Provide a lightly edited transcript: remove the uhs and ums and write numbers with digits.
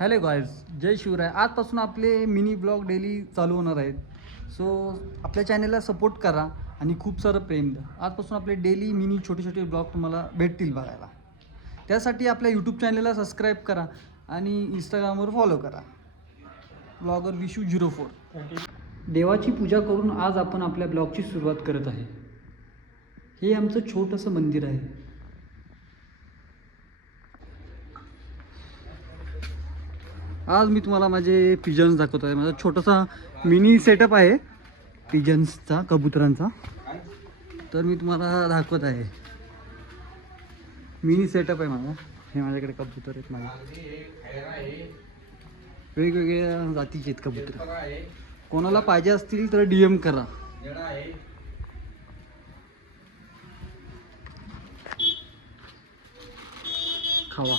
Hello guys, जय शिवराय. आजपासून आपले mini blog daily चालू होणार आहेत. सो आपल्या चॅनलला सपोर्ट करा आणि खूप सारं प्रेम द्या. आजपासून आपले डेली मिनी छोटे छोटे ब्लॉग तुम्हाला भेटतील बघायला. त्यासाठी आपल्या यूट्यूब चॅनलला सबस्क्राईब करा आणि इंस्टाग्रामवर फॉलो करा. ब्लॉगर विशू04. देवाची पूजा करून आज आपण आपल्या ब्लॉगची सुरुवात करत आहे. हे आमचं छोटंसं मंदिर आहे. आज मी तुम्हाला माझे पिजन्स दाखवतो आहे. माझा छोटासा मिनी सेटअप आहे पिजन्सचा, कबुतरांचा. तर मी तुम्हाला दाखवत आहे. मिनी सेटअप आहे माझा. हे माझ्याकडे कबूतर आहेत माझे. वेगवेगळ्या जातीचे आहेत कबूतर. कोणाला पाहिजे असतील तर DM करा. खावा.